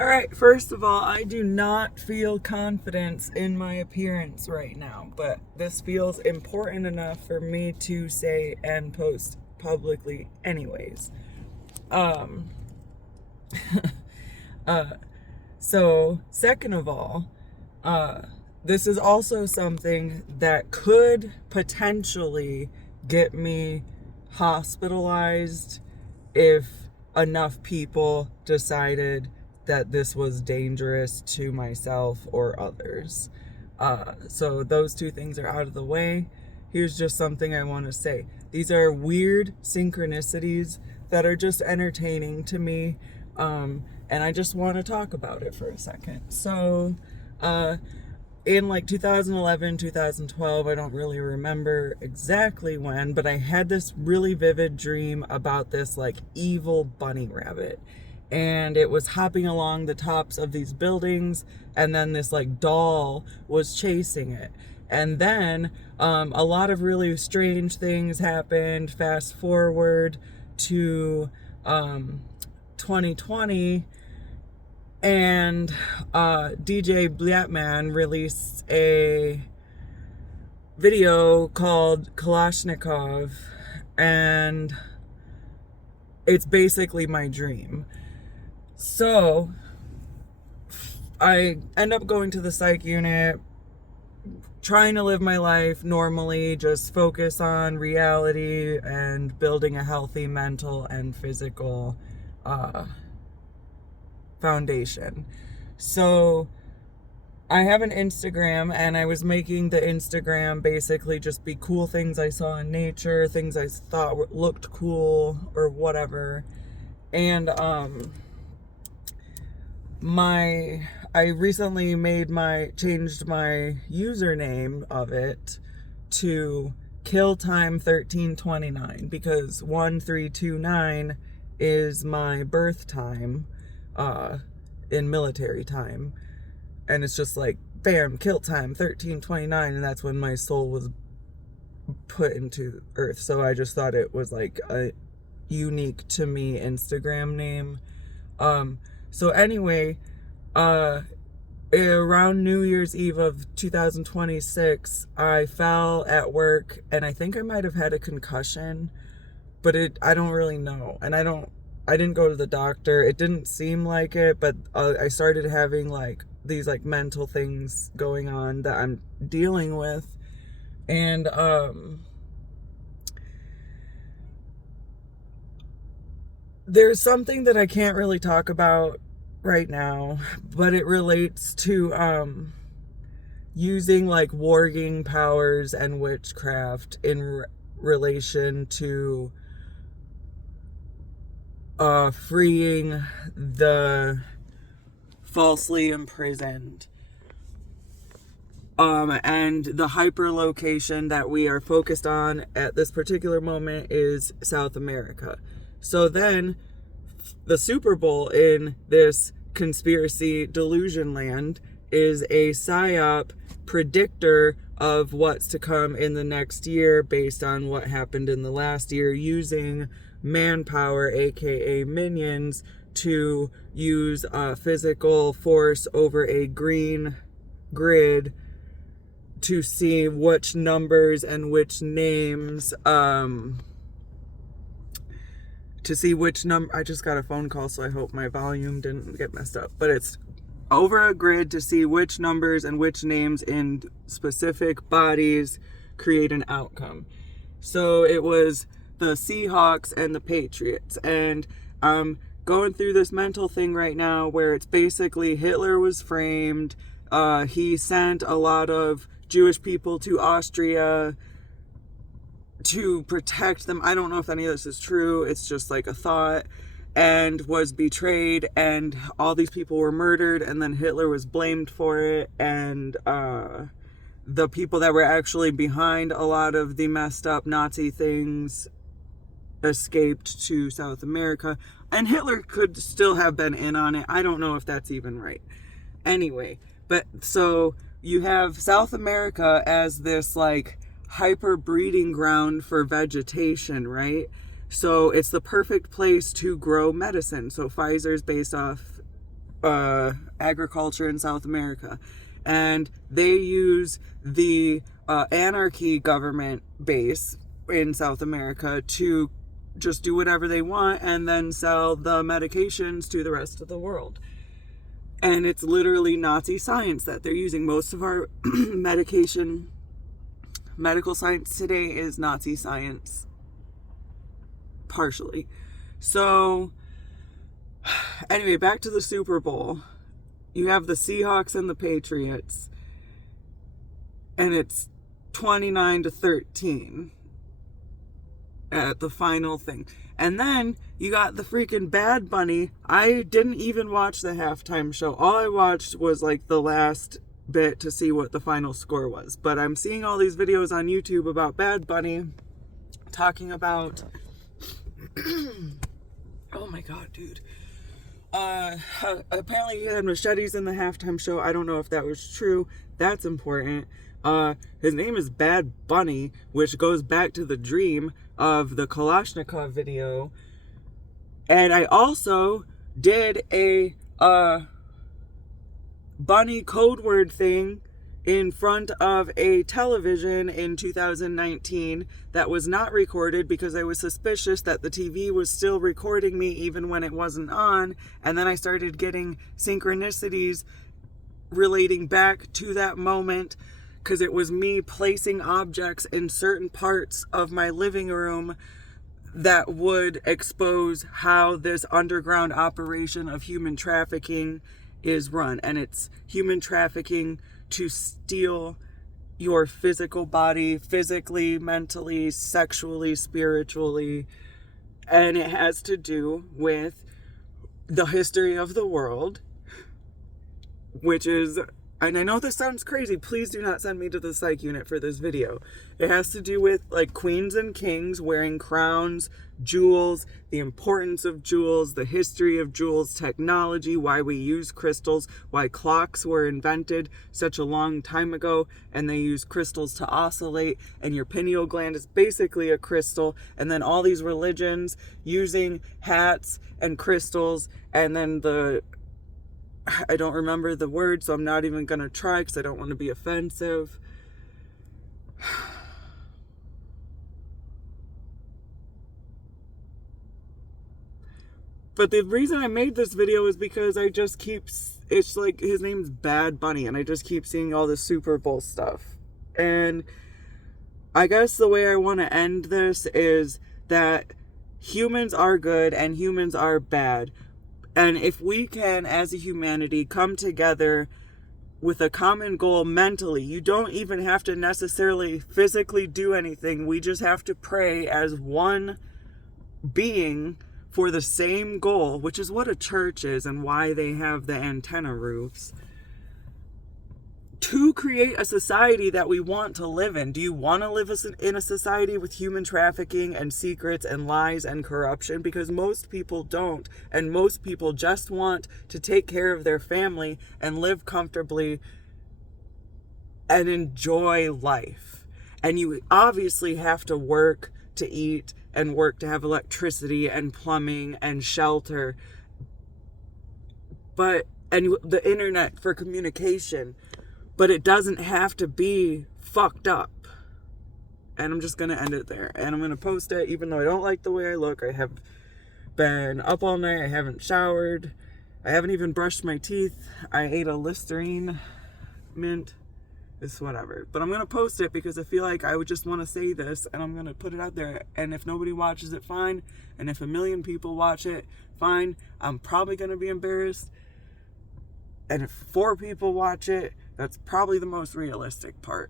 All right, first of all, I do not feel confidence in my appearance right now, but this feels important enough for me to say and post publicly anyways. Um uh so second of all, uh this is also something that could potentially get me hospitalized if enough people decided that this was dangerous to myself or others. So those two things are out of the way. Here's just something I want to say. These are weird synchronicities that are just entertaining to me. And I just want to talk about it for a second. So, in like 2011, 2012, I don't really remember exactly when, but I had this really vivid dream about this like evil bunny rabbit. And it was hopping along the tops of these buildings, and then this like doll was chasing it. And then a lot of really strange things happened. Fast forward to 2020, and DJ Blyatman released a video called Kalashnikov, and it's basically my dream. So I end up going to the psych unit, trying to live my life normally, just focus on reality and building a healthy mental and physical foundation. So I have an Instagram, and I was making the Instagram basically just be cool things I saw in nature, things I thought looked cool or whatever. And I recently changed my username of it to killtime 1329, because 1329 is my birth time in military time, and it's just like bam, kill time 1329, and that's when my soul was put into earth. So I just thought it was like a unique to me Instagram name. So anyway, around New Year's Eve of 2026, I fell at work, and I think I might have had a concussion, but I don't really know. And I didn't go to the doctor. It didn't seem like it, but I started having like these like mental things going on that I'm dealing with. And there's something that I can't really talk about right now, but it relates to using like warging powers and witchcraft in relation to freeing the falsely imprisoned. And the hyperlocation that we are focused on at this particular moment is South America. So then the Superbowl in this conspiracy delusion land is a psyop predictor of what's to come in the next year based on what happened in the last year, using manpower, aka minions, to use physical force over a green grid to see which numbers and which names I just got a phone call, so I hope my volume didn't get messed up. But it's over a grid to see which numbers and which names in specific bodies create an outcome. So it was the Seahawks and the Patriots. And I'm going through this mental thing right now where it's basically Hitler was framed. He sent a lot of Jewish people to Austria to protect them. I don't know if any of this is true. It's just like a thought. And was betrayed, and all these people were murdered, and then Hitler was blamed for it. And the people that were actually behind a lot of the messed up Nazi things escaped to South America. And Hitler could still have been in on it. I don't know if that's even right. Anyway, but so you have South America as this like hyper breeding ground for vegetation, right? So it's the perfect place to grow medicine. So Pfizer's based off agriculture in South America. And they use the anarchy government base in South America to just do whatever they want and then sell the medications to the rest of the world. And it's literally Nazi science that they're using. Most of our medical science today is Nazi science. Partially. So, anyway, back to the Super Bowl. You have the Seahawks and the Patriots. And it's 29-13 at the final thing. And then you got the freaking Bad Bunny. I didn't even watch the halftime show. All I watched was like the last bit to see what the final score was. But I'm seeing all these videos on YouTube about Bad Bunny talking about oh my god, dude. Apparently he had machetes in the halftime show. I don't know if that was true. That's important. His name is Bad Bunny, which goes back to the dream of the Kalashnikov video. And I also did a bunny code word thing in front of a television in 2019 that was not recorded because I was suspicious that the TV was still recording me even when it wasn't on. And then I started getting synchronicities relating back to that moment because it was me placing objects in certain parts of my living room that would expose how this underground operation of human trafficking is run. And it's human trafficking to steal your physical body, physically, mentally, sexually, spiritually. And it has to do with the history of the world, which is, and I know this sounds crazy, please do not send me to the psych unit for this video. It has to do with like queens and kings wearing crowns, jewels, the importance of jewels, the history of jewels, technology, why we use crystals, why clocks were invented such a long time ago, and they use crystals to oscillate, and your pineal gland is basically a crystal, and then all these religions using hats and crystals, and then I don't remember the word, so I'm not even going to try because I don't want to be offensive. But the reason I made this video is because I just keep, it's like his name's Bad Bunny, and I just keep seeing all the Super Bowl stuff. And I guess the way I want to end this is that humans are good and humans are bad. And if we can, as a humanity, come together with a common goal mentally, you don't even have to necessarily physically do anything. We just have to pray as one being for the same goal, which is what a church is and why they have the antenna roofs, to create a society that we want to live in. Do you want to live in a society with human trafficking and secrets and lies and corruption? Because most people don't, and most people just want to take care of their family and live comfortably and enjoy life. And you obviously have to work to eat and work to have electricity and plumbing and shelter, and the internet for communication. But it doesn't have to be fucked up. And I'm just going to end it there. And I'm going to post it even though I don't like the way I look. I have been up all night. I haven't showered. I haven't even brushed my teeth. I ate a Listerine mint. It's whatever. But I'm going to post it because I feel like I would just want to say this. And I'm going to put it out there. And if nobody watches it, fine. And if 1 million people watch it, fine. I'm probably going to be embarrassed. And if 4 people watch it, that's probably the most realistic part.